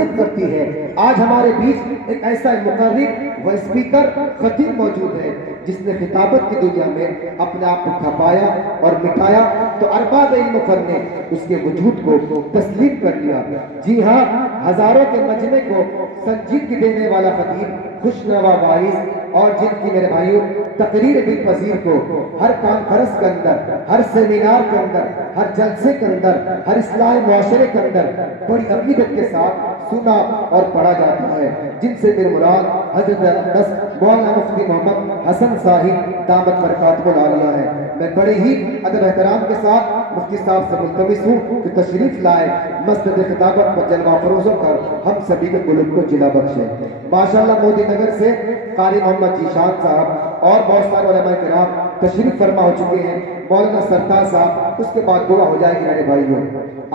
تسلیم کرتی ہے۔ آج ہمارے بیچ ایک ایسا مقرر و اسپیکر خطیب موجود ہے جس نے خطابت کی دنیا میں اپنے آپ کو کھپایا اور مٹایا تو ارباب علم و فن نے اس کے وجود کو تسلیم کر لیا۔ جی ہاں، ہزاروں کے مجمع کو سنجیدگی دینے والا خطیب، خوشنوا واعظ، اور جن کی میرے بھائیوں تقریر بالپذیر کو ہر کانفرنس کے اندر، ہر سیمینار کے اندر، ہر جلسے کے اندر، ہر اصلاح معاشرے کے اندر بڑی عقیدت کے ساتھ سنا اور پڑھا جاتا ہے، جن سے میرے مراد حضرت اقدس مولانا مفتی محمد حسن صاحب دامت برکاتہ العالیہ ہے۔ میں بڑے ہی ادب احترام کے ساتھ مفتی صاحب سے ملتمس ہوں کہ تشریف لائے، مسجد خطابت پر جلوہ فروزوں کر ہم سبھی کے قلوب کو جلا بخشے۔ ماشاءاللہ مودی نگر سے قاری محمد جیشان صاحب اور بہت سارے علماء کرام تشریف فرما ہو چکے ہیں۔ مولانا سرکار صاحب، اس کے بعد دعا ہو جائے گی میرے بھائیوں۔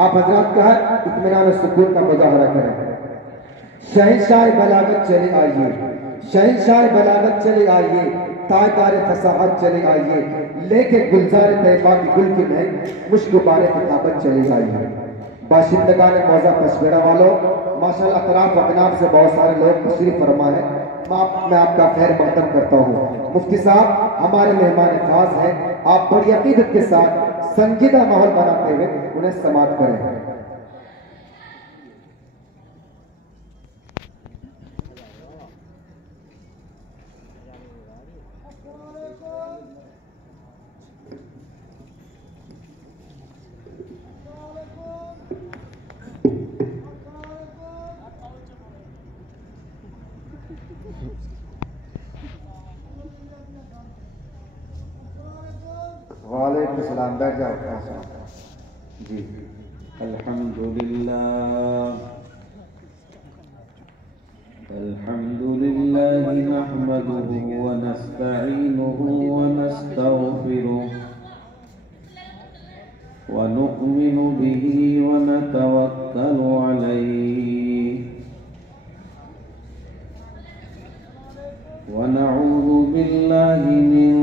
آپ حضرات کا ہر اطمینان و سکون کا مظاہرہ کریں۔ شہنشاہ بلاغت چلے آئیے، شہنشاہ بلاغت چلے آئیے، تاجدار فصاحت چلے آئیے، لے کے گلزار طیبہ کی گل کی مہک مشک بار خطابت چلے آئیے۔ باشندگان موضع پشمیرہ والوں، ماشاءاللہ اطراف و اکناف سے بہت سارے لوگ تشریف فرما ہے، میں آپ کا خیر مقدم کرتا ہوں۔ مفتی صاحب ہمارے مہمان خاص ہیں، آپ بڑی عقیدت کے ساتھ سنجیدہ ماحول بناتے ہوئے انہیں سماعت کریں۔ وعلیکم السلام، بیٹھ جاؤ۔ جی الحمدللہ نحمده ونستعینه ونستغفره ونؤمن به ونتوکل علیہ ونعوذ باللہ من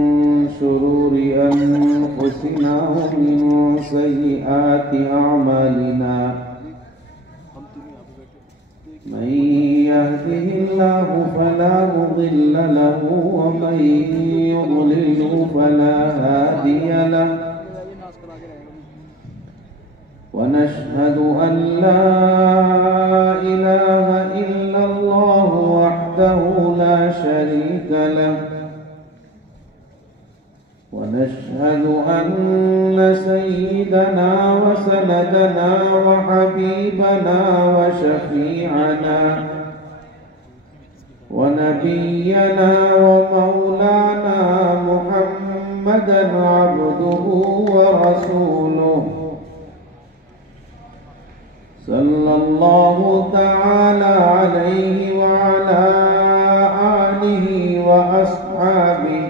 شرور أنفسنا ومن سيئات أعمالنا من يهده الله فلا مضل له ومن يضلل فلا هادي له ونشهد أن لا إله إلا الله وحده لا شريك له ونشهد أن سيدنا وسندنا وحبيبنا وشفيعنا ونبينا ومولانا محمدا عبده ورسوله صلى الله تعالى عليه وعلى آله وأصحابه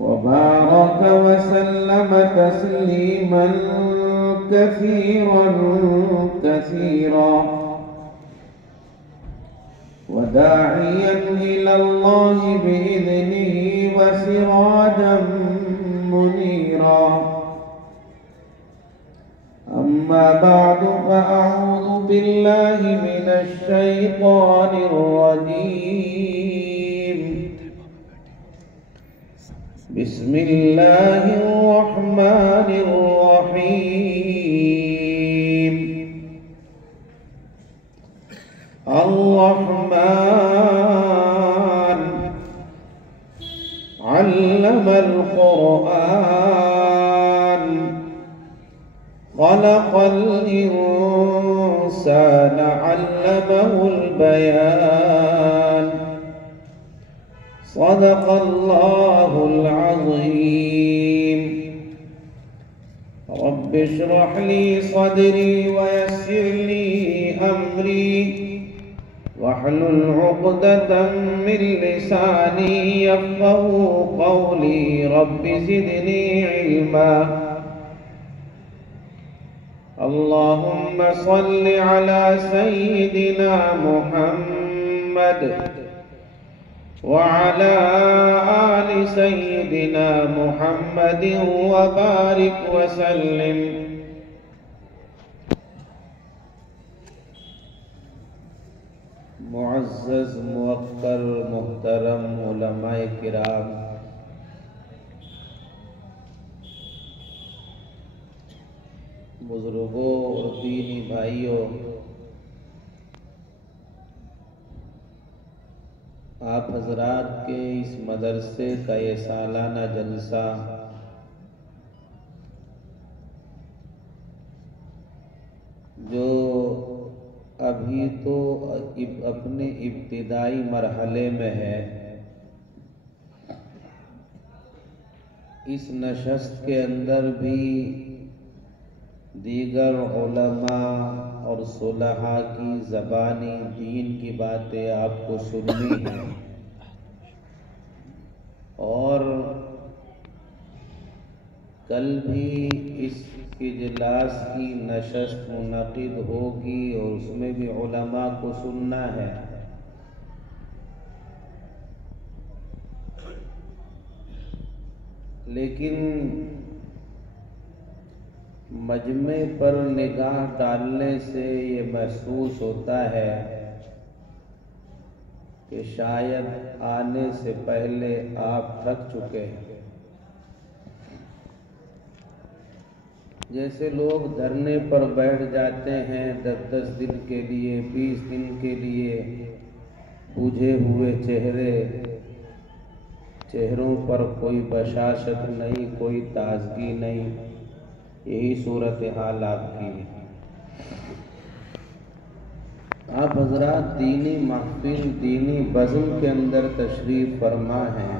وبارك وسلم تسليما كثيرا كثيرا وداعيا إلى الله بإذنه وسراجا منيرا أما بعد فأعوذ بالله من الشيطان الرجيم بسم الله الرحمن الرحيم الرحمن علم القرآن خلق الإنسان علمه البيان صدق الله العظيم رب اشرح لي صدري ويسر لي أمري واحلل عقدة من لساني يفقهوا قولي رب زدني علما اللهم صل على سيدنا محمد وعلى آل سيدنا محمد وبارك وسلم معزز موقر محترم علماء کرام، بزرگوں اور دینی بھائیوں، آپ حضرات کے اس مدرسے کا یہ سالانہ جلسہ جو ابھی تو اپنے ابتدائی مرحلے میں ہے، اس نشست کے اندر بھی دیگر علماء اور صلحاء کی زبانی دین کی باتیں آپ کو سننی ہیں، اور کل بھی اس اجلاس کی نشست منعقد ہوگی اور اس میں بھی علماء کو سننا ہے۔ لیکن مجمع پر نگاہ ڈالنے سے یہ محسوس ہوتا ہے کہ شاید آنے سے پہلے آپ تھک چکے ہیں۔ جیسے لوگ دھرنے پر بیٹھ جاتے ہیں 10 دن کے لیے، 20 دن کے لیے، بجھے ہوئے چہروں پر کوئی بشاشت نہیں، کوئی تازگی نہیں، یہی صورتحال آپ کی ہے۔ آپ حضرات دینی محفل، دینی بزم کے اندر تشریف فرما ہیں،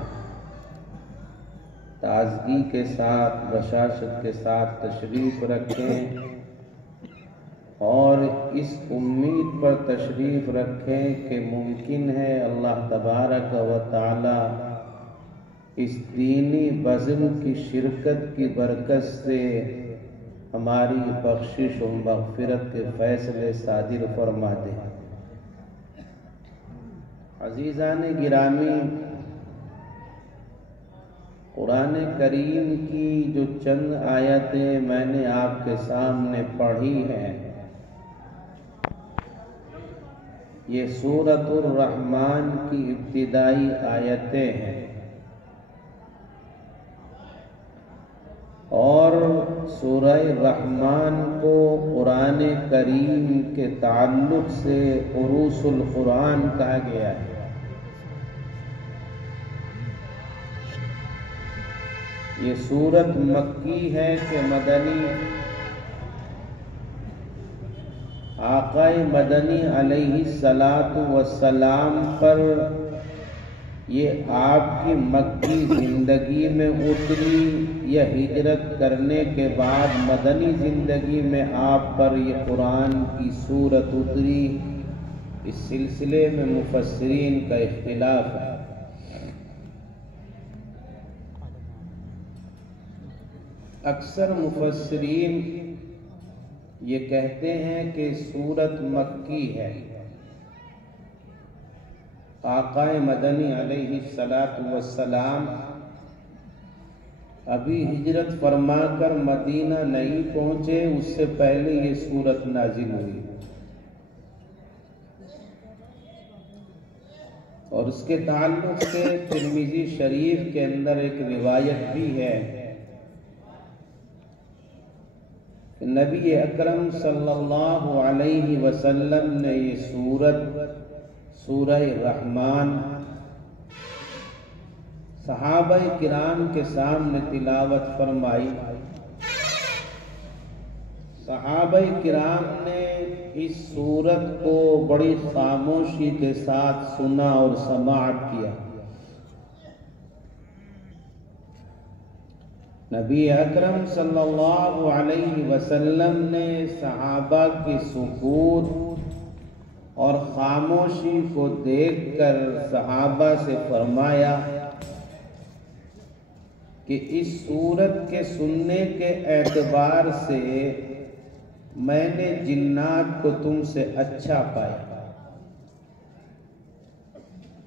تازگی کے ساتھ، بشاشت کے ساتھ تشریف رکھیں اور اس امید پر تشریف رکھیں کہ ممکن ہے اللہ تبارک و تعالی اس دینی بزم کی شرکت کی برکت سے ہماری بخشش و مغفرت کے فیصلے صادر فرما دے۔ عزیزان گرامی، قرآن کریم کی جو چند آیتیں میں نے آپ کے سامنے پڑھی ہیں، یہ سورۃ الرحمن کی ابتدائی آیتیں ہیں، اور سورہ رحمان کو قرآن کریم کے تعلق سے عروس القرآن کہا گیا ہے۔ یہ سورت مکی ہے کہ مدنی؟ آقا مدنی علیہ السلام پر یہ آپ کی مکی زندگی میں اتری یا ہجرت کرنے کے بعد مدنی زندگی میں آپ پر یہ قرآن کی سورت اتری؟ اس سلسلے میں مفسرین کا اختلاف ہے۔ اکثر مفسرین یہ کہتے ہیں کہ سورت مکی ہے، آقا مدنی علیہ السلام ابھی ہجرت فرما کر مدینہ نہیں پہنچے، اس سے پہلے یہ سورت نازل ہوئی، اور اس کے تعلق سے ترمذی شریف کے اندر ایک روایت بھی ہے کہ نبی اکرم صلی اللہ علیہ وسلم نے یہ سورہ رحمان صحابہ کرام کے سامنے تلاوت فرمائی۔ صحابہ کرام نے اس سورت کو بڑی خاموشی کے ساتھ سنا اور سماعت کیا۔ نبی اکرم صلی اللہ علیہ وسلم نے صحابہ کی سکوت اور خاموشی کو دیکھ کر صحابہ سے فرمایا کہ اس سورت کے سننے کے اعتبار سے میں نے جنات کو تم سے اچھا پایا،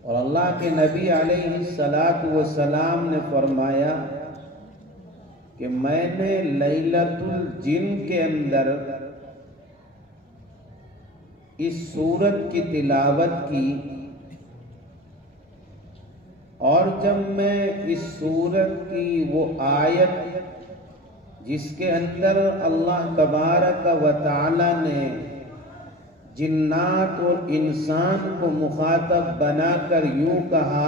اور اللہ کے نبی علیہ السلام نے فرمایا کہ میں نے لیلۃ الجن کے اندر اس سورت کی تلاوت کی، اور جب میں اس سورت کی وہ آیت جس کے اندر اللہ تبارک و تعالی نے جنات اور انسان کو مخاطب بنا کر یوں کہا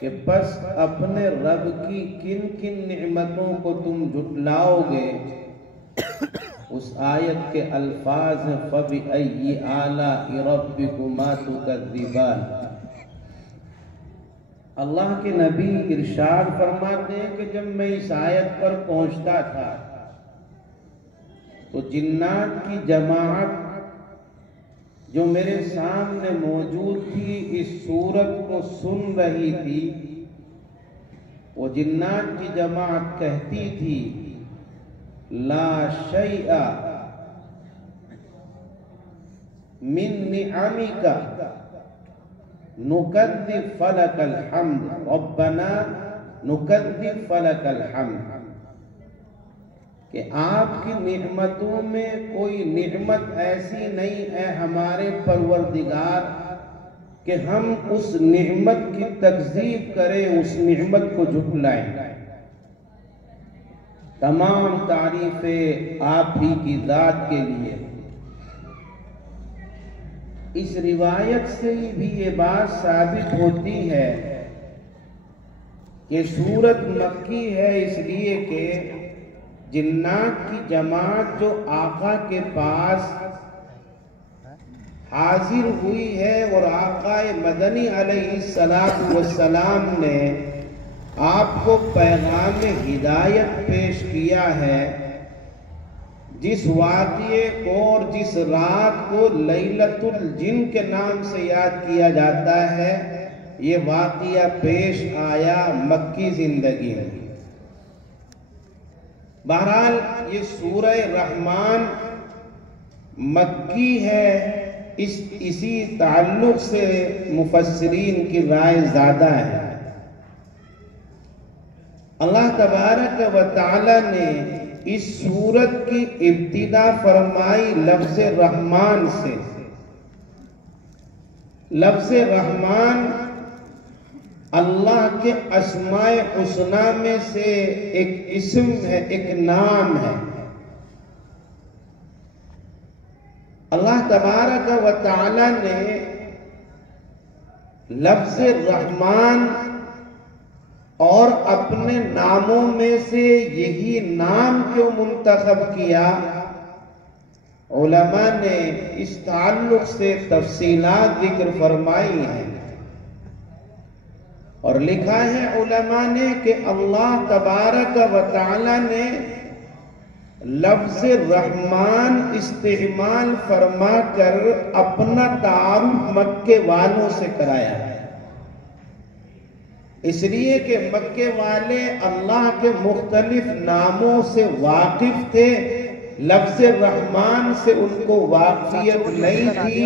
کہ بس اپنے رب کی کن کن نعمتوں کو تم جھٹلاؤ گے، اس آیت کے الفاظ ہیں فَبِأَيِّ آلَاءِ رَبِّكُمَا تُكَذِّبَانِ۔ اللہ کے نبی ارشاد فرماتے ہیں کہ جب میں اس آیت پر پہنچتا تھا تو جنات کی جماعت جو میرے سامنے موجود تھی اس سورت کو سن رہی تھی، وہ جنات کی جماعت کہتی تھی لا شیء من نعمک نکذب فلک الحمد ربنا نکذب فلک الحمد، کہ آپ کی نعمتوں میں کوئی نعمت ایسی نہیں ہے ہمارے پروردگار کہ ہم اس نعمت کی تکذیب کریں، اس نعمت کو جھٹلائیں۔ تمام تعریفیں آپ ہی کی ذات کے لیے۔ اس روایت سے بھی یہ بات ثابت ہوتی ہے کہ سورت مکی ہے، اس لیے کہ جنات کی جماعت جو آقا کے پاس حاضر ہوئی ہے اور آقا مدنی علیہ السلام نے آپ کو پیغام ہدایت پیش کیا ہے، جس واقعے کو اور جس رات کو لیلۃ الجن کے نام سے یاد کیا جاتا ہے، یہ واقعہ پیش آیا مکی زندگی میں۔ بہرحال یہ سورہ رحمان مکی ہے، اسی تعلق سے مفسرین کی رائے زیادہ ہے۔ اللہ تبارک و تعالی نے اس سورت کی ابتدا فرمائی لفظ رحمان سے۔ لفظ رحمان اللہ کے اسماء حسنی میں سے ایک اسم ہے، ایک نام ہے۔ اللہ تبارک و تعالی نے لفظ رحمان اور اپنے ناموں میں سے یہی نام کیوں منتخب کیا؟ علماء نے اس تعلق سے تفصیلات ذکر فرمائی ہیں، اور لکھا ہے علماء نے کہ اللہ تبارک و تعالی نے لفظ رحمان استعمال فرما کر اپنا تعارف مکے والوں سے کرایا ہے، اس لیے کہ مکے والے اللہ کے مختلف ناموں سے واقف تھے، لفظ رحمان سے ان کو واقفیت نہیں تھی،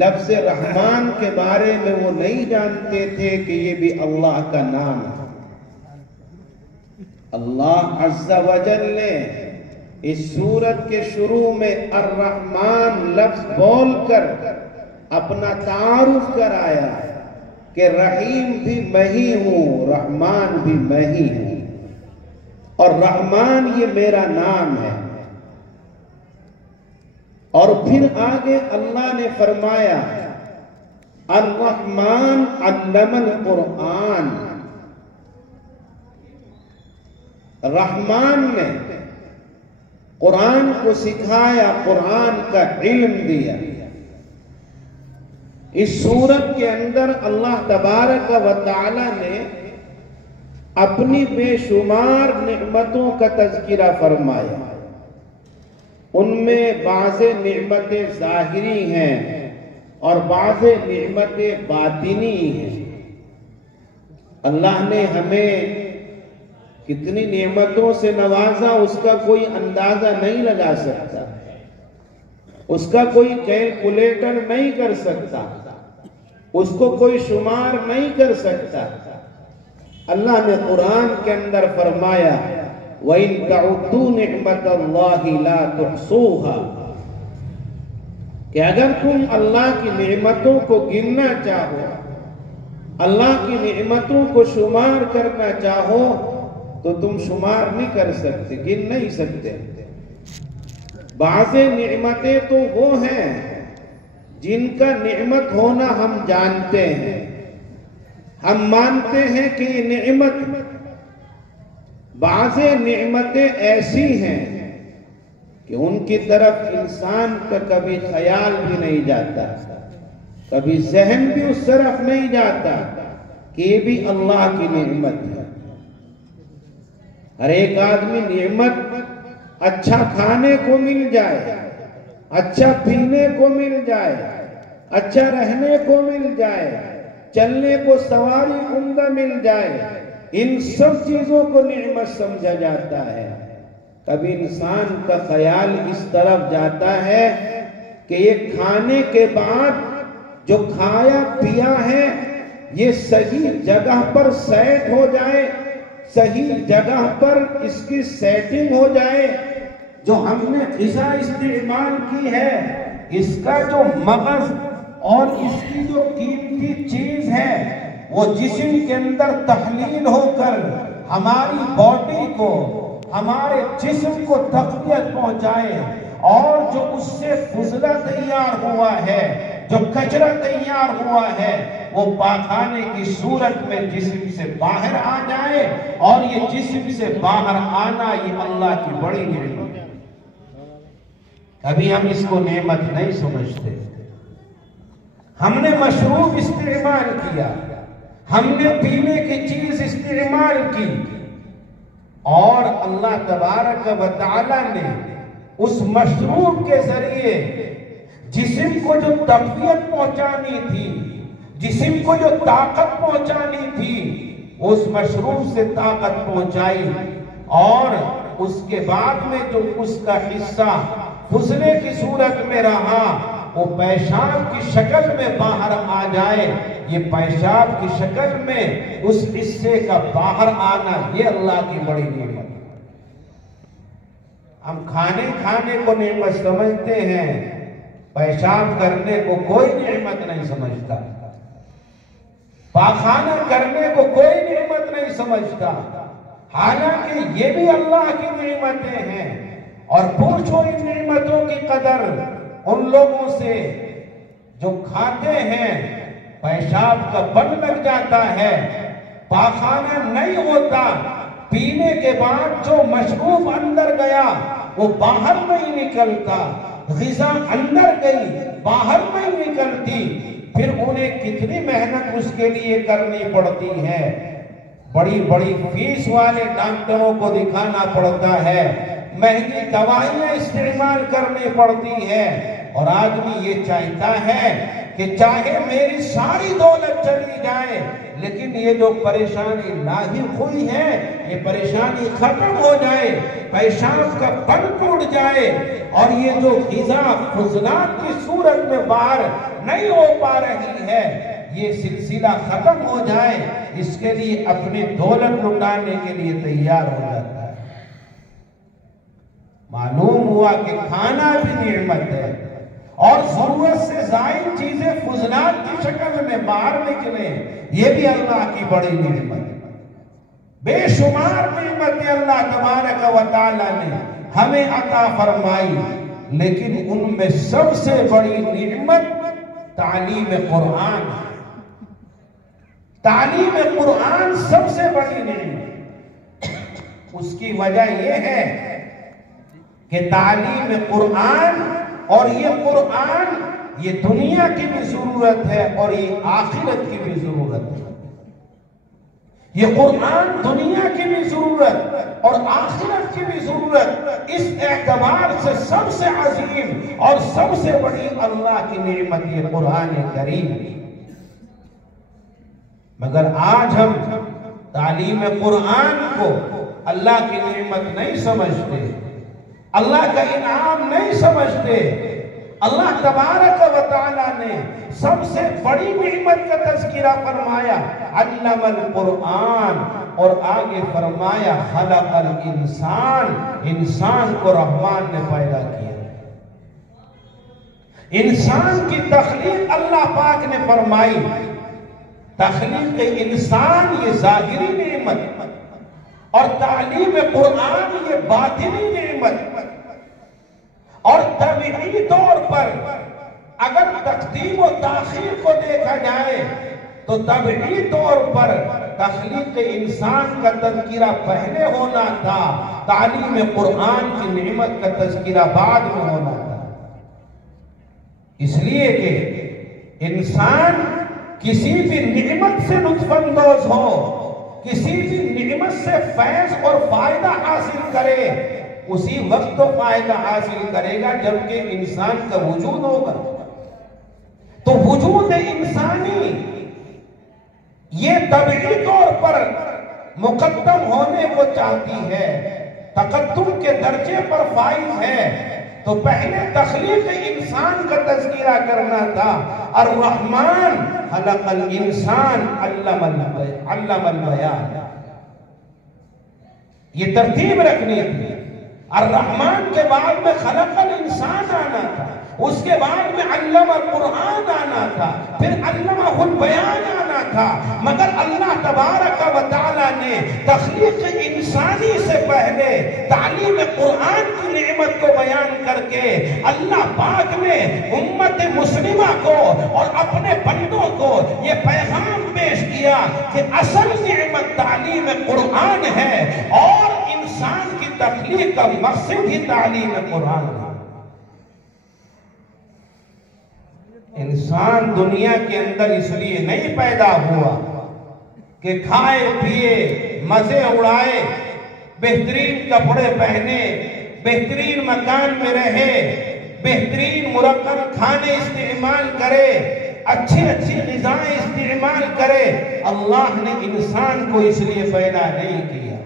لفظ رحمان کے بارے میں وہ نہیں جانتے تھے کہ یہ بھی اللہ کا نام ہے۔ اللہ عز و جل نے اس سورت کے شروع میں الرحمن لفظ بول کر اپنا تعارف کرایا کہ رحیم بھی میں ہی ہوں، رحمان بھی میں ہی ہوں، اور رحمان یہ میرا نام ہے۔ اور پھر آگے اللہ نے فرمایا الرحمن علم القرآن، رحمان نے قرآن کو سکھایا، قرآن کا علم دیا۔ اس سورت کے اندر اللہ تبارک و تعالی نے اپنی بے شمار نعمتوں کا تذکرہ فرمایا، ان میں بعض نعمتیں ظاہری ہیں اور بعض نعمتیں باطنی ہیں۔ اللہ نے ہمیں کتنی نعمتوں سے نوازا، اس کا کوئی اندازہ نہیں لگا سکتا، اس کا کوئی کیلکولیٹر نہیں کر سکتا، اس کو کوئی شمار نہیں کر سکتا۔ اللہ نے قرآن کے اندر فرمایا وَإِن تَعُدُّوا نِعْمَةَ اللَّهِ لَا تُحْصُوهَا، کہ اگر تم اللہ کی نعمتوں کو گننا چاہو، اللہ کی نعمتوں کو شمار کرنا چاہو تو تم شمار نہیں کر سکتے، گن نہیں سکتے۔ بعض نعمتیں تو وہ ہیں جن کا نعمت ہونا ہم جانتے ہیں، ہم مانتے ہیں کہ یہ نعمت۔ بعض نعمتیں ایسی ہیں کہ ان کی طرف انسان کا کبھی خیال بھی نہیں جاتا، کبھی ذہن بھی اس طرف نہیں جاتا کہ یہ بھی اللہ کی نعمت ہے۔ ہر ایک آدمی نعمت اچھا کھانے کو مل جائے، اچھا پینے کو مل جائے، اچھا رہنے کو مل جائے، چلنے کو سواری عمدہ مل جائے، ان سب چیزوں کو نعمت سمجھا جاتا ہے۔ کبھی انسان کا خیال اس طرف جاتا ہے کہ یہ کھانے کے بعد جو کھایا پیا ہے یہ صحیح جگہ پر سیٹ ہو جائے، صحیح جگہ پر اس کی سیٹنگ ہو جائے، جو ہم نے غذا استعمال کی ہے اس کا جو مغز اور اس کی جو قیمتی چیز ہے وہ جسم کے اندر تحلیل ہو کر ہماری باڈی کو، ہمارے جسم کو تقویت پہنچائے، اور جو اس سے فضلہ تیار ہوا ہے، جو کچرا تیار ہوا ہے، وہ پاخانے کی صورت میں جسم سے باہر آ جائے، اور یہ جسم سے باہر آنا یہ اللہ کی بڑی نعمت ہے۔ کبھی ہم اس کو نعمت نہیں سمجھتے۔ ہم نے مشروب استعمال کیا، ہم نے پینے کی چیز استعمال کی، اور اللہ تبارک و تعالی نے اس مشروب کے ذریعے جسم کو جو تقویت پہنچانی تھی، جسم کو جو طاقت پہنچانی تھی، اس مشروب سے طاقت پہنچائی، اور اس کے بعد میں جو اس کا حصہ فضلے کی صورت میں رہا وہ پیشاب کی شکل میں باہر آ جائے۔ یہ پیشاب کی شکل میں اس حصے کا باہر آنا یہ اللہ کی بڑی نعمت ہے۔ ہم کھانے کو نعمت سمجھتے ہیں، پیشاب کرنے کو کوئی نعمت نہیں سمجھتا، پاخانہ کرنے کو کوئی نعمت نہیں سمجھتا، حالانکہ یہ بھی اللہ کی نعمتیں ہیں۔ اور پوچھو ان نعمتوں کی قدر ان لوگوں سے جو کھاتے ہیں، پیشاب کا بن لگ جاتا ہے، پاخانہ نہیں ہوتا، پینے کے بعد جو مشروب اندر گیا وہ باہر نہیں نکلتا، غذا اندر گئی باہر نہیں نکلتی، پھر انہیں کتنی محنت اس کے لیے کرنی پڑتی ہے، بڑی بڑی فیس والے ڈاکٹروں کو دکھانا پڑتا ہے، مہنگی دوائیاں استعمال کرنی پڑتی ہے، اور آدمی یہ چاہتا ہے کہ چاہے میری ساری دولت چلی جائے لیکن یہ جو پریشانی لاحق ہوئی ہے یہ پریشانی ختم ہو جائے، پیشاب کا بن ٹوٹ جائے، اور یہ جو غذا فضلات کی صورت میں باہر نہیں ہو پا رہی ہے یہ سلسلہ ختم ہو جائے، اس کے لیے اپنی دولت لٹانے کے لیے تیار ہو جاتا ہے۔ معلوم ہوا کہ کھانا بھی نعمت ہے، اور ضرورت سے زائد چیزیں فضلات کی شکل میں باہر نکلیں یہ بھی اللہ کی بڑی نعمت ہے۔ بے شمار نعمتیں اللہ تبارک و تعالی نے ہمیں عطا فرمائی، لیکن ان میں سب سے بڑی نعمت تعلیم قرآن، تعلیم قرآن سب سے بڑی نعمت۔ اس کی وجہ یہ ہے کہ تعلیم قرآن، اور یہ قرآن یہ دنیا کی بھی ضرورت ہے اور یہ آخرت کی بھی ضرورت ہے۔ یہ قرآن دنیا کی بھی ضرورت اور آخرت کی بھی ضرورت، اس اعتبار سے سب سے عظیم اور سب سے بڑی اللہ کی نعمت یہ قرآن کریم۔ مگر آج ہم تعلیم قرآن کو اللہ کی نعمت نہیں سمجھتے، اللہ کا انعام نہیں سمجھتے۔ اللہ تبارک و تعالی نے سب سے بڑی نعمت کا تذکرہ فرمایا علم القرآن، اور آگے فرمایا خلق الانسان، انسان کو رحمان نے پیدا کیا۔ انسان کی تخلیق اللہ پاک نے فرمائی، تخلیق انسان یہ ظاہری نعمت اور تعلیم قرآن یہ باطنی نعمت، اور طبعی طور پر اگر تقدیم و تاخیر کو دیکھا جائے تو طبعی طور پر تخلیق انسان کا تذکرہ پہلے ہونا تھا، تعلیم قرآن کی نعمت کا تذکرہ بعد میں ہونا تھا، اس لیے کہ انسان کسی بھی نعمت سے لطف اندوز ہو، کسی بھی نعمت سے فیض اور فائدہ حاصل کرے، اسی وقت تو فائدہ حاصل کرے گا جبکہ انسان کا وجود ہوگا۔ تو وجود انسانی یہ طبعی طور پر مقدم ہونے کو چاہتی ہے، تقدم کے درجے پر فائز ہے، تو پہلے تخلیق انسان کا تذکرہ کرنا تھا۔ الرحمن خلق الانسان علم البیان، یہ ترتیب رکھنی تھی۔ الرحمن کے بعد میں خلق الانسان آنا تھا، اس کے بعد میں علم القرآن آنا تھا، پھر علمہ البیان آنا تھا، مگر اللہ تبارک و تعالی نے تخلیق انسانی سے پہلے تعلیم قرآن کی نعمت کو بیان کر کے اللہ پاک نے امت مسلمہ کو اور اپنے بندوں کو یہ پیغام پیش کیا کہ اصل نعمت تعلیم قرآن ہے، اور انسان کی تخلیق کا مقصد ہی تعلیم قرآن ہے۔ انسان دنیا کے اندر اس لیے نہیں پیدا ہوا کہ کھائے پیے مزے اڑائے، بہترین کپڑے پہنے، بہترین مکان میں رہے، بہترین مرکب کھانے استعمال کرے، اچھی اچھی غذائیں استعمال کرے۔ اللہ نے انسان کو اس لیے پیدا نہیں کیا،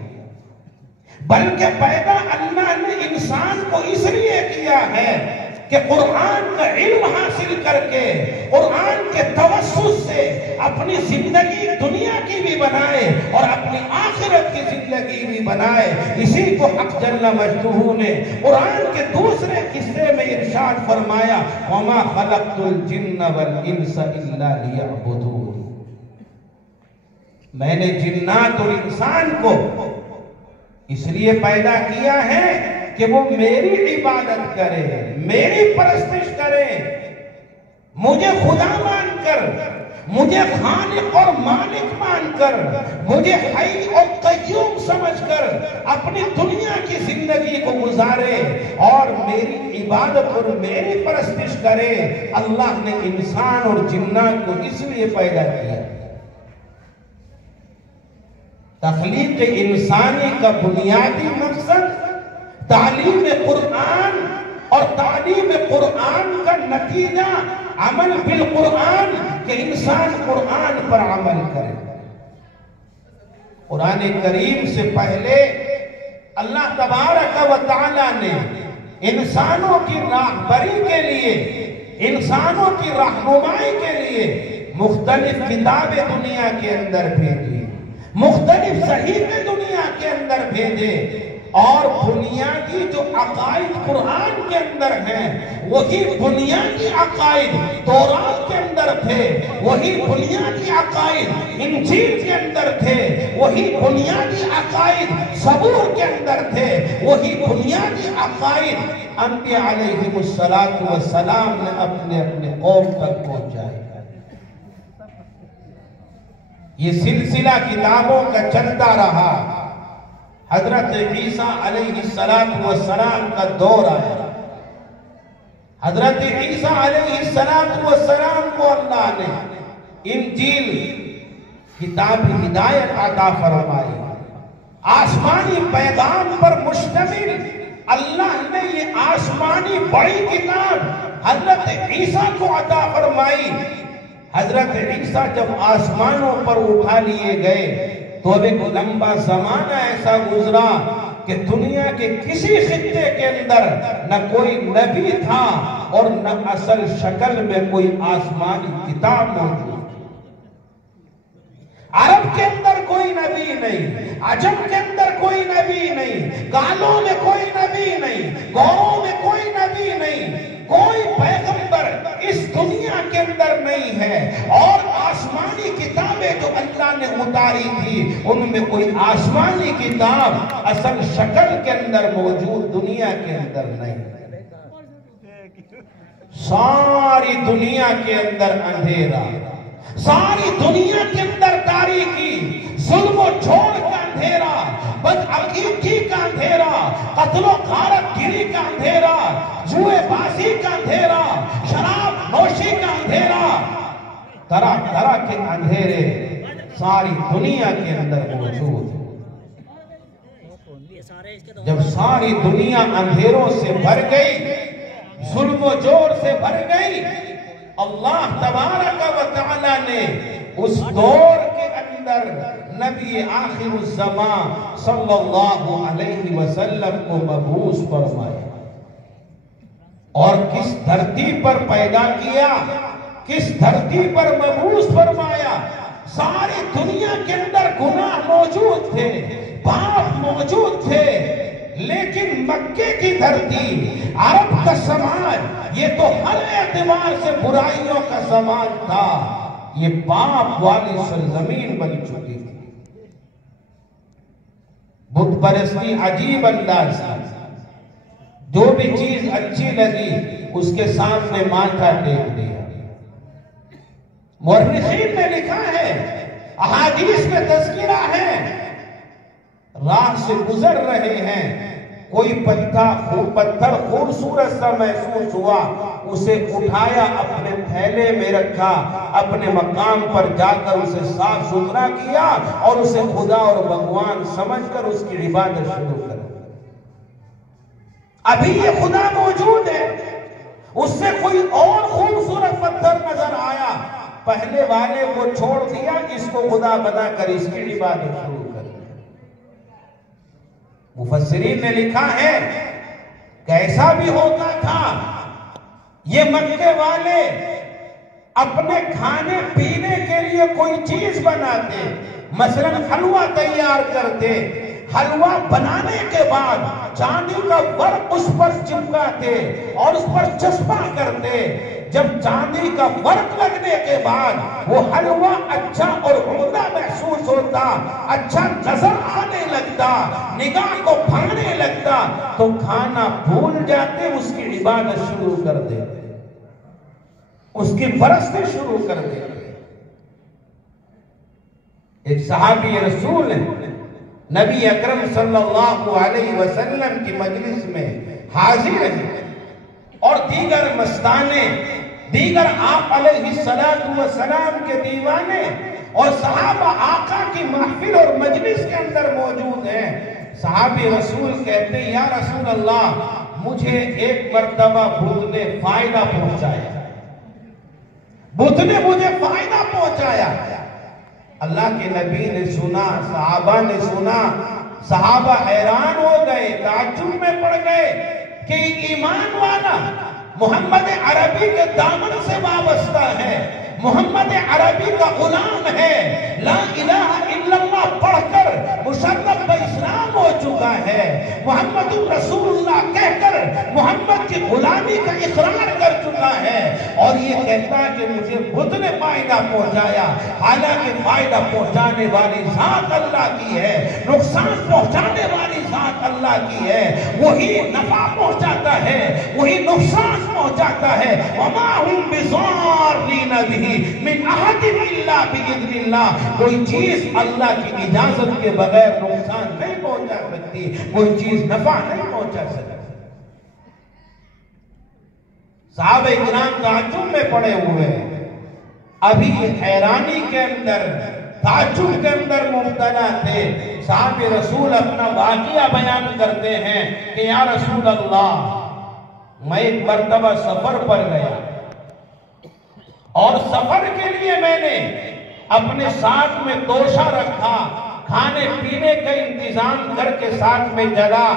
بلکہ پیدا اللہ نے انسان کو اس لیے کیا ہے کہ قرآن کا علم حاصل کر کے قرآن کے توسط سے اپنی زندگی دنیا کی بھی بنائے اور اپنی آخرت کی زندگی بھی بنائے۔ اسی کو حق جل مجدہ نے قرآن کے دوسرے قصے میں ارشاد فرمایا، وَمَا خَلَقْتُ الْجِنَّ وَالْإِنسَ إِلَّا لِيَعْبُدُونِ، میں نے جنات اور انسان کو اس لیے پیدا کیا ہے کہ وہ میری عبادت کرے، میری پرستش کرے، مجھے خدا مان کر، مجھے خالق اور مالک مان کر، مجھے حی اور قیوم سمجھ کر اپنی دنیا کی زندگی کو گزارے اور میری عبادت اور میری پرستش کرے۔ اللہ نے انسان اور جنات کو اس لیے پیدا کیا۔ تخلیق انسانی کا بنیادی مقصد تعلیم قرآن اور تعلیم قرآن کا نتیجہ عمل بالقرآن، کہ انسان قرآن پر عمل کرے۔ قرآن کریم سے پہلے اللہ تبارک و تعالی نے انسانوں کی راہبری کے لیے، انسانوں کی رہنمائی کے لیے مختلف کتابیں دنیا کے اندر بھیجی، مختلف صحیفے دنیا کے اندر بھیجے، اور بنیادی جو عقائد قرآن کے اندر ہیں وہی بنیادی عقائد تورات کے اندر تھے، وہی بنیادی عقائد انجیل کے اندر تھے، وہی بنیادی عقائد زبور کے اندر تھے، وہی بنیادی عقائد انبیاء علیہم السلام نے اپنے اپنے قوم تک پہنچائے۔ یہ سلسلہ کتابوں کا چلتا رہا، حضرت عیسیٰ علیہ السلام کا دور آیا۔ حضرت عیسیٰ علیہ السلام کو اللہ نے انجیل کتاب ہدایت عطا فرمائی، آسمانی پیغام پر مشتمل اللہ نے یہ آسمانی بڑی کتاب حضرت عیسیٰ کو عطا فرمائی۔ حضرت عیسیٰ جب آسمانوں پر اٹھا لیے گئے تو اب ایک لمبا زمانہ ایسا گزرا کہ دنیا کے کسی خطے کے اندر نہ کوئی نبی تھا اور نہ اصل شکل میں کوئی آسمانی کتاب موجود تھی۔ عرب کے اندر کوئی نبی نہیں، عجم کے اندر کوئی نبی نہیں، گالوں میں کوئی نبی نہیں، گوروں میں کوئی نبی نہیں، کوئی پیغمبر نہیں ہے، اور آسمانی کتابیں جو اللہ نے اتاری تھی ان میں کوئی آسمانی کتاب اصل شکل کے اندر موجود دنیا کے اندر نہیں۔ ساری دنیا کے اندر اندھیرا، ساری دنیا کے اندر تاریکی، ظلم و جھوٹ کا اندھیرا، بدعقیدگی کا اندھیرا، قتل و غارت گیری کا اندھیرا، جوئے بازی کا اندھیرا، شراب نوشی کا اندھیرا، طرح طرح کے اندھیرے ساری دنیا کے اندر موجود ہیں۔ جب ساری دنیا اندھیروں سے بھر گئی، ظلم و جور سے بھر گئی، اللہ تبارک و تعالی نے اس دور کے اندر نبی آخر الزمان صلی اللہ علیہ وسلم کو مبعوث فرمایا، اور کس دھرتی پر پیدا کیا، کس دھرتی پر مبعوث فرمایا۔ ساری دنیا کے اندر گناہ موجود تھے، پاپ موجود تھے، لیکن مکے کی دھرتی، عرب کا سماج، یہ تو ہر اعتبار سے برائیوں کا سماج تھا، یہ پاپ والی سرزمین بن چکی تھی۔ بت پرستی عجیب انداز تھا، جو بھی چیز اچھی لگی اس کے سامنے ماتھا ٹیک دیا۔ مورخین نے لکھا ہے، احادیث میں تذکرہ ہے، راہ سے گزر رہے ہیں، کوئی پتھر خوبصورت سا محسوس ہوا، اسے اٹھایا، اپنے تھیلے میں رکھا، اپنے مقام پر جا کر اسے صاف ستھرا کیا، اور اسے خدا اور بھگوان سمجھ کر اس کی عبادت شروع کر۔ ابھی یہ خدا موجود ہے، اس سے کوئی اور خوبصورت پتھر نظر آیا، پہلے والے کو چھوڑ دیا، اس کو خدا بنا کر اس کی عبادت شروع کر۔ مفسرین نے لکھا ہے، کیسا بھی ہوتا تھا، یہ مکے والے اپنے کھانے پینے کے لیے کوئی چیز بناتے، مثلا حلوہ تیار کرتے، حلوہ بنانے کے بعد چاندی کا ورق اس پر چپکاتے اور اس پر چسپاں کرتے۔ جب چاندی کا ورق لگنے کے بعد وہ حلوہ اچھا اور عمدہ محسوس ہوتا، اچھا نظر آنے لگتا، نگاہ کو بھانے لگتا، تو کھانا بھول جاتے، اس کی عبادت شروع کر دیتے، اس کی پرستی شروع کر دیتے۔ ایک صحابی رسول نبی اکرم صلی اللہ علیہ وسلم کی مجلس میں حاضر ہیں، اور دیگر مستانے، دیگر آپ علیہ السلام کے دیوانے اور صحابہ آقا کی محفل اور مجلس کے اندر موجود ہیں۔ صحابی رسول کہتے ہیں، یا رسول اللہ، مجھے ایک مرتبہ بت نے فائدہ پہنچایا، بت نے مجھے فائدہ پہنچایا۔ اللہ کے نبی نے سنا، صحابہ نے سنا، صحابہ حیران ہو گئے، تعجب میں پڑ گئے کہ ایمان والا محمد عربی کے دامن سے وابستہ ہے، محمد عربی کا غلام ہے، لا الہ الا اللہ پڑھ کر مشرف باسلام ہو چکا ہے، محمد رسول اللہ کہہ کر محمد کی غلامی کا اقرار کر چکا ہے، اور یہ کہتا ہے کہ مجھے بت نے فائدہ پہنچایا۔ حالانکہ فائدہ پہنچانے والی ذات اللہ کی ہے، نقصان پہنچانے والی ذات اللہ کی ہے، وہی نفع پہنچاتا ہے، وہی نقصان پہنچاتا ہے۔ وما هم بضارین بہ من احد الا باذن اللہ، کوئی چیز اللہ کی اجازت کے بغیر نقصان نہیں پہنچا سکتی، کوئی چیز نفع نہیں پہنچا سکتی۔ صحابہ کرام تعجب میں پڑے ہوئے ہیں، ابھی حیرانی کے اندر، تعجب کے اندر مبتلا تھے۔ صحابہ رسول اپنا واقعہ بیان کرتے ہیں کہ یا رسول اللہ، میں ایک مرتبہ سفر پر گیا، اور سفر کے لیے میں نے اپنے ساتھ میں توشہ رکھا، کھانے پینے کا انتظام کر کے ساتھ میں جلا،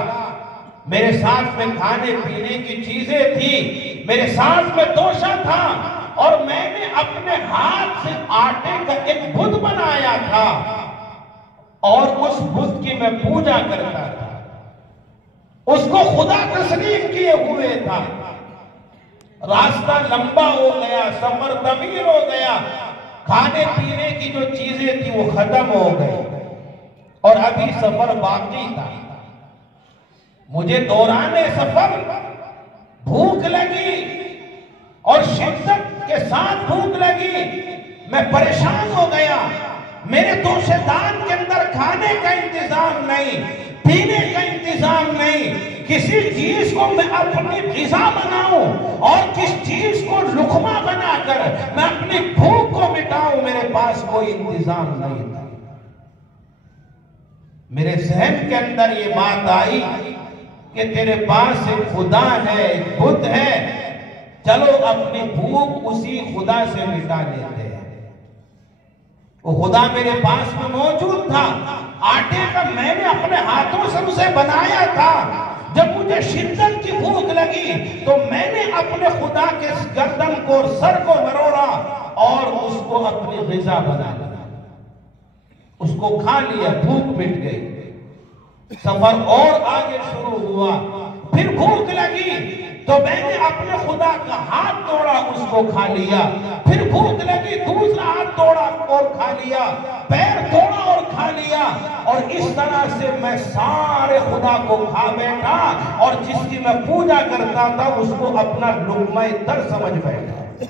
میرے ساتھ میں کھانے پینے کی چیزیں تھی، میرے ساتھ میں توشہ تھا، اور میں نے اپنے ہاتھ سے آٹے کا ایک بت بنایا تھا، اور اس بت کی میں پوجا کرتا تھا، اس کو خدا تسلیم کیے ہوئے تھا۔ راستہ لمبا ہو گیا، سفر طویل ہو گیا، کھانے پینے کی جو چیزیں تھی وہ ختم ہو گئی اور ابھی سفر باقی تھا۔ مجھے دوران سفر بھوک لگی اور شدت کے ساتھ بھوک لگی، میں پریشان ہو گیا۔ میرے دوشے دان کے اندر کھانے کا انتظام نہیں، پینے کا انتظام نہیں، کسی چیز کو میں اپنی غذا بناؤں اور کس چیز کو لقمہ بنا کر میں اپنی بھوک کو مٹاؤں، میرے پاس کوئی انتظام نہیں تھا۔ میرے ذہن کے اندر یہ بات آئی کہ تیرے پاس ایک خدا ہے، ایک بت ہے، چلو اپنی بھوک اسی خدا سے مٹا لیتے ہیں۔ وہ خدا میرے پاس میں موجود تھا، آٹے کا میں نے اپنے ہاتھوں سے اسے بنایا تھا۔ جب مجھے شدت کی بھوک لگی تو میں نے اپنے خدا کے گردن کو اور سر کو مروڑا اور اس کو اپنی غذا بنا لیا، اس کو کھا لیا، بھوک مٹ گئی۔ سفر اور آگے شروع ہوا، پھر بھوک لگی تو میں نے اپنے خدا کا ہاتھ توڑا، اس کو کھا لیا، پھر بھوک لگی دوسرا ہاتھ توڑا اور کھا لیا، پیر توڑا اور کھا لیا، اور اس طرح سے میں سارے خدا کو کھا بیٹھا اور جس کی میں پوجا کرتا تھا اس کو اپنا لقمہ در سمجھ بیٹھا۔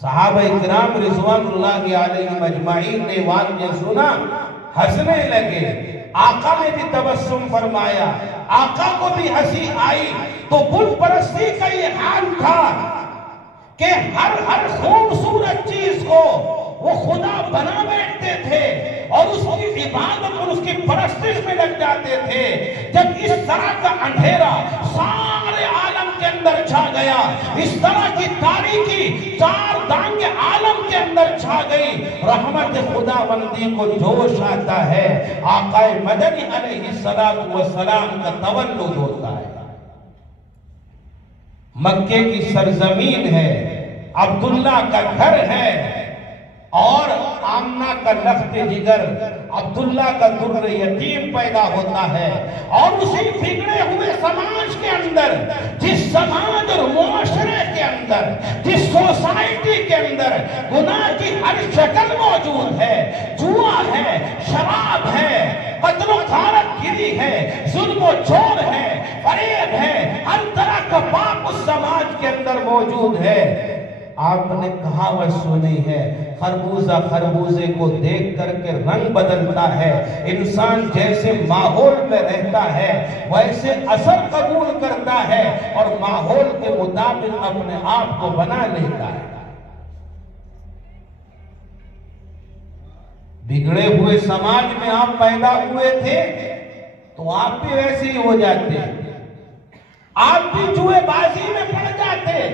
صحابہ کرام رضوان اللہ علیہم اجمعین نے واقعہ سنا، ہنسنے لگے۔ آقا نے بھی تبسم فرمایا، آقا کو بھی ہنسی آئی۔ تو بت پرستی کا یہ حال تھا کہ ہر خوبصورت چیز کو وہ خدا بنا بیٹھتے تھے اور اس کی عبادت اور اس کی پرستش میں لگ جاتے تھے۔ جب اس طرح کا اندھیرا سارے عالم کے اندر چھا گیا، اس طرح کی تاریکی چار دانگ عالم کے اندر چھا گئی، رحمت خداوندی کو جوش آتا ہے، آقا مدنی علیہ السلام کا تولد ہوتا ہے۔ مکے کی سرزمین ہے، عبداللہ کا گھر ہے اور آمنہ کا لخت جگر، عبداللہ کا در یتیم پیدا ہوتا ہے، اور اسی بگڑے ہوئے سماج کے اندر، جس سماج اور معاشرے کے اندر، جس سوسائٹی کے اندر گناہ کی ہر شکل موجود ہے، جوا ہے، شراب ہے، قتل و غارت گری ہے، ظلم و جور ہے، فریب ہے، ہر طرح کا پاپ اس سماج کے اندر موجود ہے۔ آپ نے کہاوت سنی ہے، خربوزہ خربوزے کو دیکھ کر کے رنگ بدلتا ہے۔ انسان جیسے ماحول میں رہتا ہے ویسے اثر قبول کرتا ہے اور ماحول کے مطابق اپنے آپ کو بنا لیتا ہے۔ بگڑے ہوئے سماج میں آپ پیدا ہوئے تھے تو آپ بھی ویسے ہی ہو جاتے، آپ بھی جوئے بازی میں پڑ جاتے،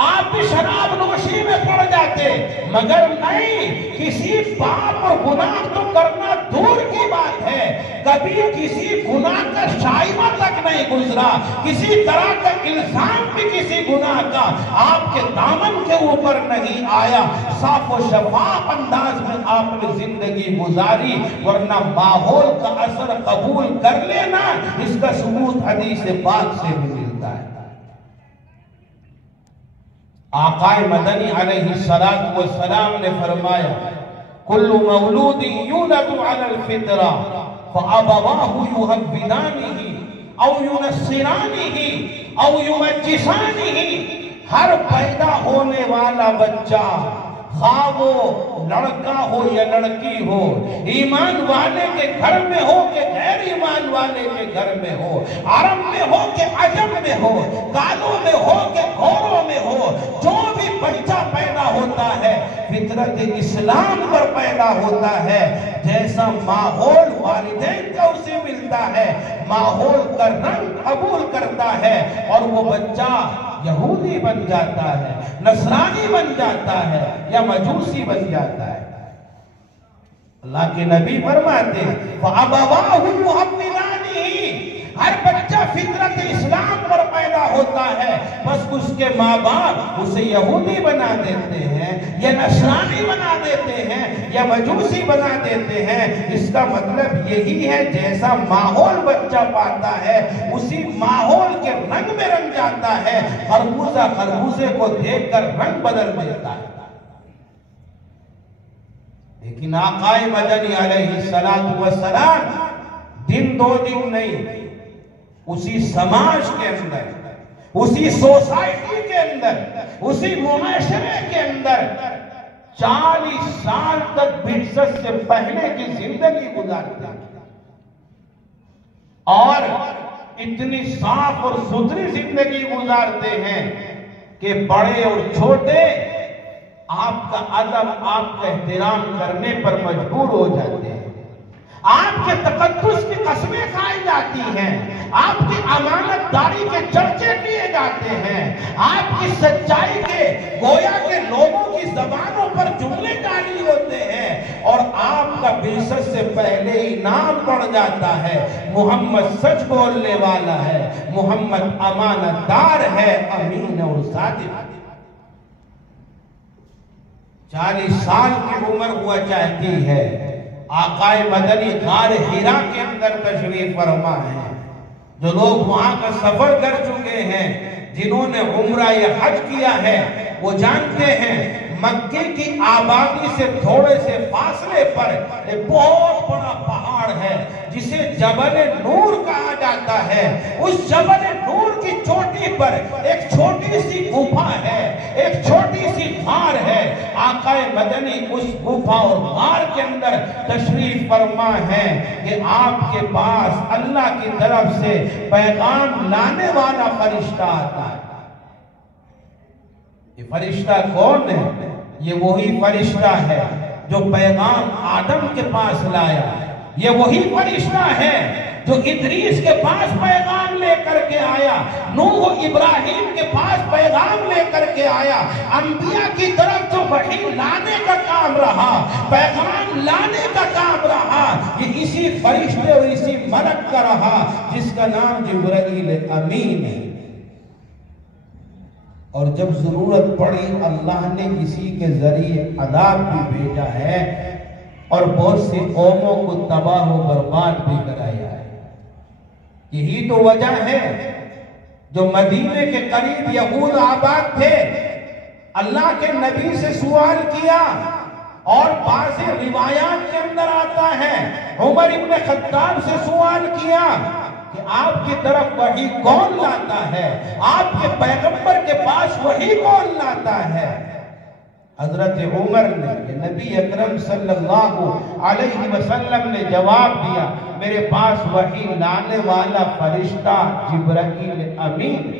آپ بھی شراب نوشی میں پڑ جاتے، مگر نہیں، کسی پاپ اور گناہ تو کرنا دور کی بات ہے، کبھی کسی گناہ کا شائبہ تک نہیں گزرا، کسی طرح کا الزام بھی کسی گناہ کا آپ کے دامن کے اوپر نہیں آیا، صاف و شفاف انداز میں آپ نے زندگی گزاری، ورنہ ماحول کا اثر قبول کر لینا، اس کا ثبوت حدیث پاک سے بھی ملتا ہے۔ آقا مدنی علیہ السلام نے فرمایا، کل مولود یولد علی الفطرہ فابواہ یہودانہ او ینصرانہ او یمجسانہ، ہر پیدا ہونے والا بچہ، خواہ وہ لڑکا ہو یا لڑکی ہو، ایمان والے کے گھر میں ہو کہ غیر ایمان والے کے گھر میں ہو، عرب میں ہو کہ عجم میں ہو، کالوں میں ہو کہ گوروں میں ہو، جو بھی بچہ پیدا ہوتا ہے فطرت اسلام پر پیدا ہوتا ہے۔ جیسا ماحول والدین کا اسے ملتا ہے، ماحول کا رنگ قبول کرتا ہے اور وہ بچہ یہودی بن جاتا ہے، نصرانی بن جاتا ہے یا مجوسی بن جاتا ہے۔ اللہ کے نبی فرماتے ہیں فَأَبَوَاهُ يُحَوِّدَانِهِ، ہر بچہ فطرت اسلام پر پیدا ہوتا ہے، بس اس کے ماں باپ اسے یہودی بنا دیتے ہیں یا نصرانی بنا دیتے ہیں یا مجوسی بنا دیتے ہیں۔ اس کا مطلب یہی ہے جیسا ماحول بچہ پاتا ہے اسی ماحول کے رنگ میں رنگ جاتا ہے۔ خربوزہ خربوزے کو دیکھ کر رنگ بدل دیتا ہے، لیکن آقا مدنی علیہ السلام دن دو دن نہیں، اسی سماج کے اندر، اسی سوسائٹی کے اندر، اسی معاشرے کے اندر 40 سال تک بعثت سے پہلے کی زندگی گزارتے ہیں، اور اتنی صاف اور ستھری زندگی گزارتے ہیں کہ بڑے اور چھوٹے آپ کا ادب، آپ کا احترام کرنے پر مجبور ہو جاتے ہیں۔ آپ کے تقدس کی قسمیں کھائی جاتی ہیں، آپ کی امانت داری کے چرچے کیے جاتے ہیں، آپ کی سچائی کے گویا کے لوگوں کی زبانوں پر جملے جاری ہوتے ہیں، اور آپ کا بعثت سے پہلے ہی نام پڑ جاتا ہے، محمد سچ بولنے والا ہے، محمد امانت دار ہے، امین اور صادق۔ 40 سال کی عمر ہوا چاہتی ہے، آقا مدنی غار حرا کے اندر تشریف فرما ہے۔ جو لوگ وہاں کا سفر کر چکے ہیں، جنہوں نے عمرہ یا حج کیا ہے، وہ جانتے ہیں مکے کی آبادی سے تھوڑے سے فاصلے پر ایک بہت بڑا پہاڑ ہے جسے جبل نور کہا جاتا ہے۔ اس جبل نور کی چوٹی پر ایک چھوٹی سی گفا ہے، ایک چھوٹی سی غار ہے۔ آقا مدنی اس گفا اور غار کے اندر تشریف فرما ہے کہ آپ کے پاس اللہ کی طرف سے پیغام لانے والا فرشتہ آتا ہے۔ یہ فرشتہ کون ہے؟ یہ وہی فرشتہ ہے جو پیغام آدم کے پاس لایا، یہ وہی فرشتہ ہے جو ادریس کے پاس پیغام لے کر کے آیا، نوح ابراہیم کے پاس پیغام لے کر کے آیا۔ انبیاء کی طرف جو وحی لانے کا کام رہا، پیغام لانے کا کام رہا، یہ اسی فرشتے اور اسی ملک کا رہا جس کا نام جبرائیل امین ہے۔ اور جب ضرورت پڑی اللہ نے اسی کے ذریعے عذاب بھی بھیجا ہے اور بہت سی قوموں کو تباہ و برباد بھی کرایا ہے۔ یہی تو وجہ ہے جو مدینے کے قریب یہود آباد تھے، اللہ کے نبی سے سوال کیا، اور بعض روایات کے اندر آتا ہے عمر ابن خطاب سے سوال کیا کہ آپ کی طرف وحی کون لاتا ہے، آپ کے پیغمبر کے پاس وحی کون لاتا ہے؟ حضرت عمر نے، نبی اکرم صلی اللہ علیہ وسلم نے جواب دیا، میرے پاس وحی لانے والا فرشتہ جبرائیل امین۔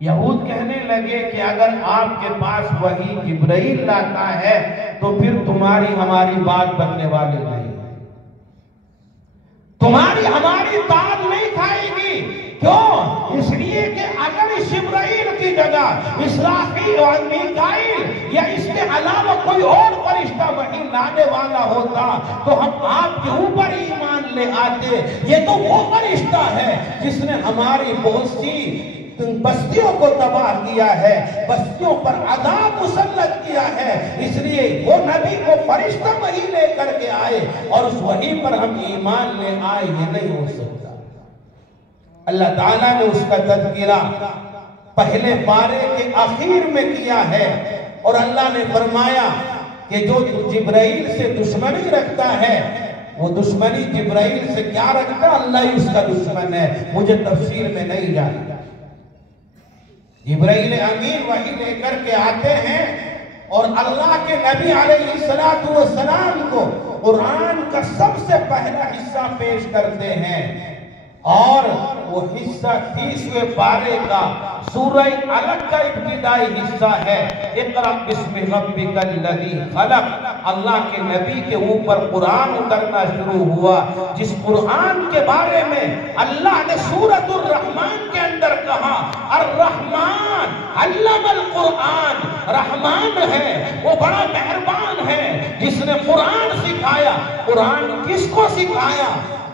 یہود کہنے لگے کہ اگر آپ کے پاس وحی جبرائیل لاتا ہے تو پھر تمہاری ہماری بات بننے والی نہیں، تمہاری ہماری دال نہیں کھائے گی۔ کیوں؟ اس لیے کہ اگر اس جبرائیل کی جگہ اسرافیل اور میکائیل یا اس کے علاوہ کوئی اور فرشتہ وحی لانے والا ہوتا تو ہم آپ کے اوپر ایمان لے آتے۔ یہ تو وہ فرشتہ ہے جس نے ہماری بہت سی بستیوں کو تباہ کیا ہے، بستیوں پر عذاب مسلط کیا ہے، اس لیے وہ نبی کو فرشتہ وحی لے کر کے آئے اور اس وحی پر ہم ایمان لے آئے، یہ نہیں ہو سکتا۔ اللہ تعالیٰ نے اس کا تذکرہ پہلے پارے کے آخر میں کیا ہے، اور اللہ نے فرمایا کہ جو جبرائیل سے دشمنی رکھتا ہے وہ دشمنی جبرائیل سے کیا رکھتا؟ اللہ ہی اس کا دشمن ہے، مجھے تفصیل میں نہیں جانا۔ جبرائیل امین وحی لے کر کے آتے ہیں اور اللہ کے نبی علیہ السلام کو قرآن کا سب سے پہلا حصہ پیش کرتے ہیں، اور وہ حصہ 30ویں پارے کا سورہ علق کا ابتدائی حصہ ہے، اقرأ بسم ربک الذی خلق۔ اللہ کے نبی کے اوپر قرآن اترنا شروع ہوا، جس قرآن کے بارے میں اللہ نے سورۃ الرحمن کے اندر کہا، الرحمن علم القرآن، رحمان ہے وہ بڑا مہربان ہے جس نے قرآن سکھایا۔ قرآن کس کو سکھایا؟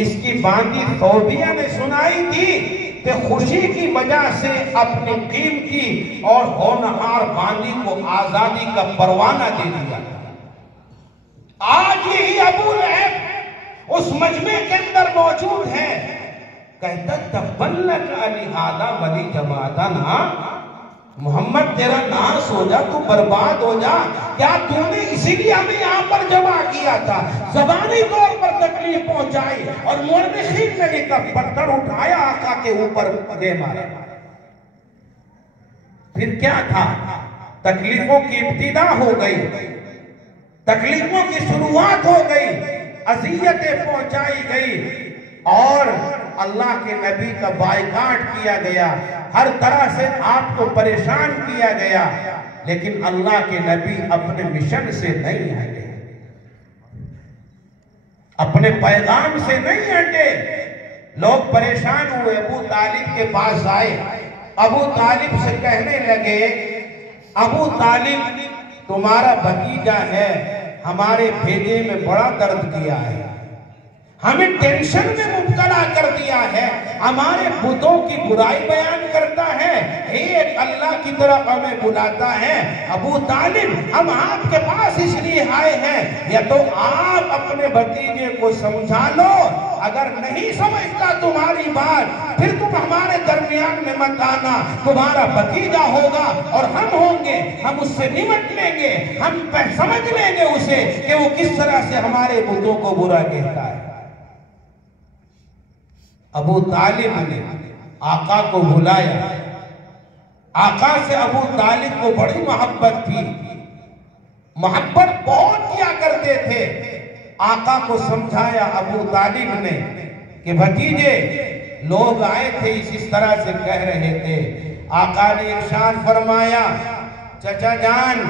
اس کی باندی ثوبیہ نے سنائی تھی کہ خوشی کی وجہ سے اپنی قیمتی اور ہونہار باندی کو آزادی کا پروانہ دے دیا. آج یہی ابو لہب اس مجمع کے اندر موجود ہے. کہتا تبلک علی ہادہ ولی جماعتنا، محمد تیرا ناس ہو جا، تو برباد ہو جا. کیا تو نے اسی لیے ہمیں یہاں پر جمع کیا تھا؟ زبانی طور پر تکلیف پہنچائی اور مورخین نے لکھا پتھر اٹھایا آقا کے اوپر دے مارا. پھر کیا تھا؟ تکلیفوں کی ابتدا ہو گئی، تکلیفوں کی شروعات ہو گئی، اذیتیں پہنچائی گئی اور اللہ کے نبی کا بائیکاٹ کیا گیا، ہر طرح سے آپ کو پریشان کیا گیا. لیکن اللہ کے نبی اپنے مشن سے نہیں ہٹے، اپنے پیغام سے نہیں ہٹے. لوگ پریشان ہوئے، ابو طالب کے پاس آئے، ابو طالب سے کہنے لگے ابو طالب تمہارا بھتیجا ہے، ہمارے بھیجے میں بڑا درد کیا ہے، ہمیں ٹینشن میں مبتلا کر دیا ہے، ہمارے بتوں کی برائی بیان کرتا ہے، ایک اللہ کی طرف ہمیں بلاتا ہے. ابو طالب ہم آپ کے پاس اس لیے آئے ہیں، یا تو آپ اپنے بھتیجے کو سمجھا لو، اگر نہیں سمجھتا تمہاری بات پھر تم ہمارے درمیان میں مت آنا. تمہارا بھتیجا ہوگا اور ہم ہوں گے، ہم اس سے نمٹ لیں گے، ہم سمجھ لیں گے اسے کہ وہ کس طرح سے ہمارے بتوں کو برا کہتا ہے. ابو طالب نے آقا کو بلایا. آقا سے ابو طالب کو بڑی محبت تھی، محبت بہت کیا کرتے تھے. آقا کو سمجھایا ابو طالب نے کہ بھتیجے لوگ آئے تھے اس طرح سے کہہ رہے تھے. آقا نے ارشاد فرمایا چچا جان،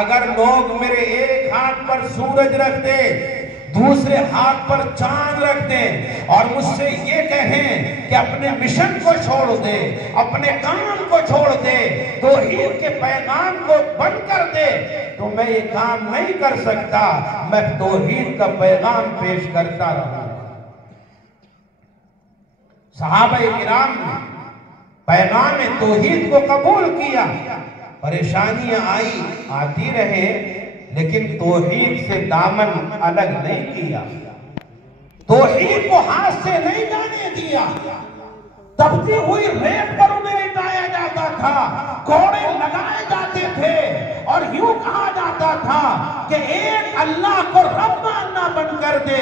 اگر لوگ میرے ایک ہاتھ پر سورج رکھ دے، دوسرے ہاتھ پر چاند رکھ دے اور مجھ سے یہ کہیں کہ اپنے مشن کو چھوڑ دے، اپنے کام کو چھوڑ دے، توحید کے پیغام کو بند کر دے، تو میں یہ کام نہیں کر سکتا. میں توحید کا پیغام پیش کرتا رہا. صحابہ کرام نے پیغام توحید کو قبول کیا. پریشانیاں آتی رہے لیکن توحید سے دامن الگ نہیں کیا، توحید کو ہاتھ سے نہیں جانے دیا. تپتی ہوئی ریت پر انہیں لٹایا جاتا تھا، کوڑے لگائے جاتے تھے اور یوں کہا جاتا تھا کہ ایک اللہ کو رب ماننا بند کر دے،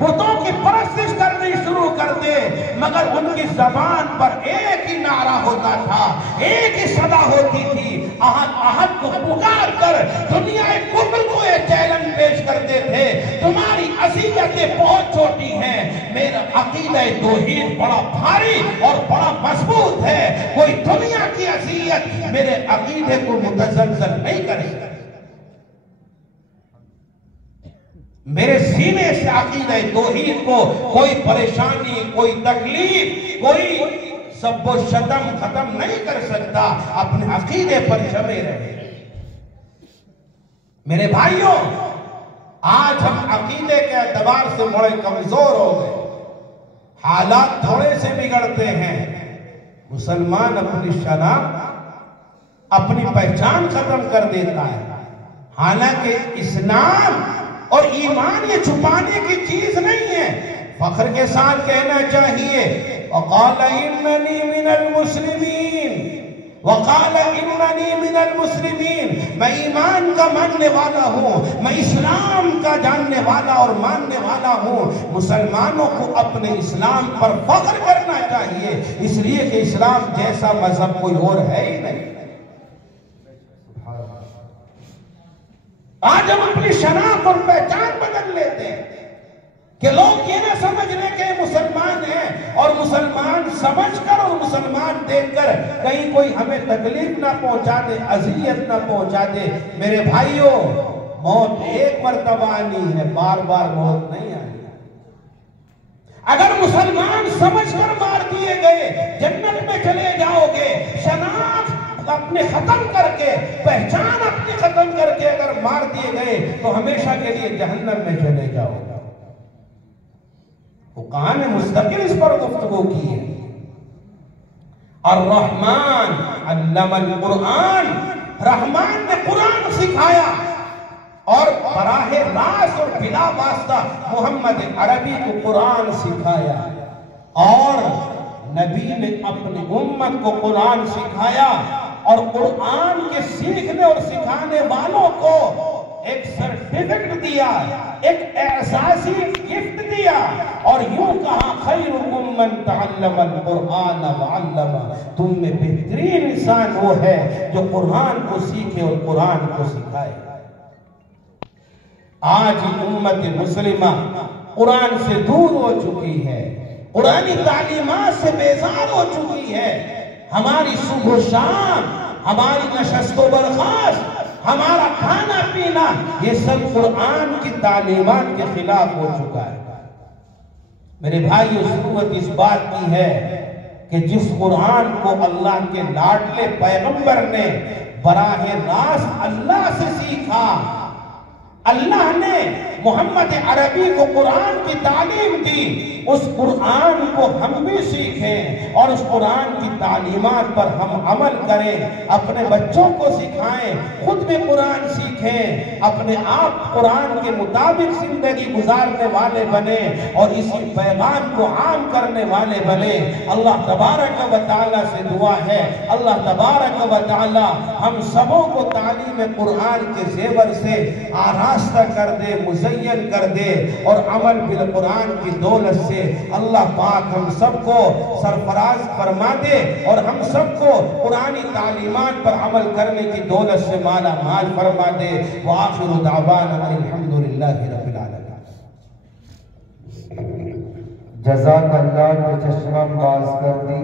بتوں کی پرستش کرنی شروع کر دے. مگر ان کی زبان پر ایک ہی نعرہ ہوتا تھا، ایک ہی صدا ہوتی تھی. احد کو پکار کر دنیا کفر کو ایک چیلنج پیش کرتے تھے، تمہاری اذیتیں بہت چھوٹی ہیں، میرا عقیدہ توحید بڑا بھاری اور بڑا مضبوط ہے، کوئی دنیا کی اذیت میرے عقیدے کو متزلزل نہیں کرے. میرے سینے سے عقیدہ توحید کو کوئی پریشانی، کوئی تکلیف، کوئی سب و شتم ختم نہیں کر سکتا. اپنے عقیدے پر جمے رہے. میرے بھائیوں، آج ہم عقیدے کے اعتبار سے بڑے کمزور ہو گئے، حالات تھوڑے سے بگڑتے ہیں. مسلمان اپنی شناخت، اپنی پہچان ختم کر دیتا ہے. حالانکہ اسلام اور ایمان یہ چھپانے کی چیز نہیں ہے. فخر کے ساتھ کہنا چاہیے وقال اننی من المسلمین، وقال اننی من المسلمین، میں ایمان کا ماننے والا ہوں، میں اسلام کا جاننے والا اور ماننے والا ہوں. مسلمانوں کو اپنے اسلام پر فخر کرنا چاہیے، اس لیے کہ اسلام جیسا مذہب کوئی اور ہے ہی نہیں. آج ہم اپنی شناخت اور پہچان بدل لیتے ہیں کہ لوگ یہ نہ سمجھ لیں کہ مسلمان ہیں، اور مسلمان سمجھ کر اور مسلمان دیکھ کر کہیں کوئی ہمیں تکلیف نہ پہنچا دے، اذیت نہ پہنچا دے. میرے بھائیوں، موت ایک مرتبہ آنی ہے، بار بار موت نہیں آنی. اگر مسلمان سمجھ کر مار دیے گئے جنت میں چلے جاؤ گے، شناخت اپنے ختم کر کے، پہچان اپنی ختم کر کے اگر مار دیے گئے تو ہمیشہ کے لیے جہنم میں چلے جاؤ گے. فقہاء نے مستقل اس پر گفتگو کی ہے. الرحمن علم القرآن، رحمان نے قرآن سکھایا اور براہ راست اور بلا واسطہ محمد عربی کو قرآن سکھایا، اور نبی نے اپنی امت کو قرآن سکھایا اور قرآن کے سیکھنے اور سکھانے والوں کو ایک سرٹیفکیٹ دیا، ایک اعزازی گفٹ دیا، اور یوں کہا خیرکم من تعلم القرآن وعلم، تم میں بہترین انسان وہ ہے جو قرآن کو سیکھے اور قرآن کو سکھائے. آج امت مسلمہ قرآن سے دور ہو چکی ہے، قرآنی تعلیمات سے بیزار ہو چکی ہے. ہماری صبح و شام، ہماری نشست و برخاست، ہمارا کھانا پینا، یہ سب قرآن کی تعلیمات کے خلاف ہو چکا ہے. میرے بھائیو، ضرورت اس بات کی ہے کہ جس قرآن کو اللہ کے لاڈلے پیغمبر نے براہ راست اللہ سے سیکھا، اللہ نے محمد عربی کو قرآن کی تعلیم دی، اس قرآن کو ہم بھی سیکھیں اور اس قرآن کی تعلیمات پر ہم عمل کریں، اپنے بچوں کو سکھائیں، خود بھی قرآن سیکھیں، اپنے آپ قرآن کے مطابق زندگی گزارنے والے بنیں اور اسی پیغام کو عام کرنے والے بنیں. اللہ تبارک و تعالیٰ سے دعا ہے، اللہ تبارک و تعالیٰ ہم سبوں کو تعلیم قرآن کے زیور سے آراستہ کر دے، مزین کر دے، اور عمل بالقرآن کی دولت سے اللہ پاک ہم سب کو سرفراز فرما دے اور ہم سب کو قرآنی تعلیمات پر عمل کرنے کی دولت سے مالا مال فرما دے. وآخر دعوانا الحمدللہ رب العالمین. جزاک اللہ جو چشمہ باز کر دی.